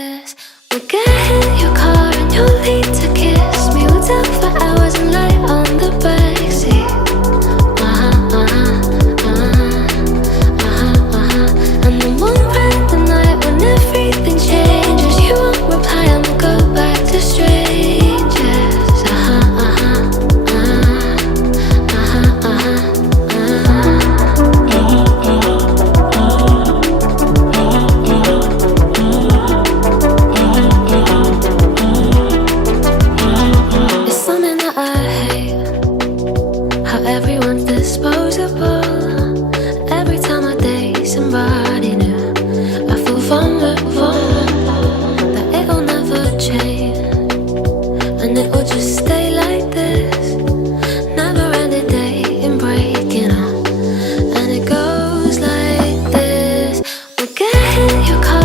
We'll get in your car and you'll need to kiss me. We'll talk for hours and lie on the backseat. And then one random night when everything changes, you won't reply and we'll go back to strangers. It's something that I hate, how everyone's disposable. Every time I date somebody new, I feel vulnerable.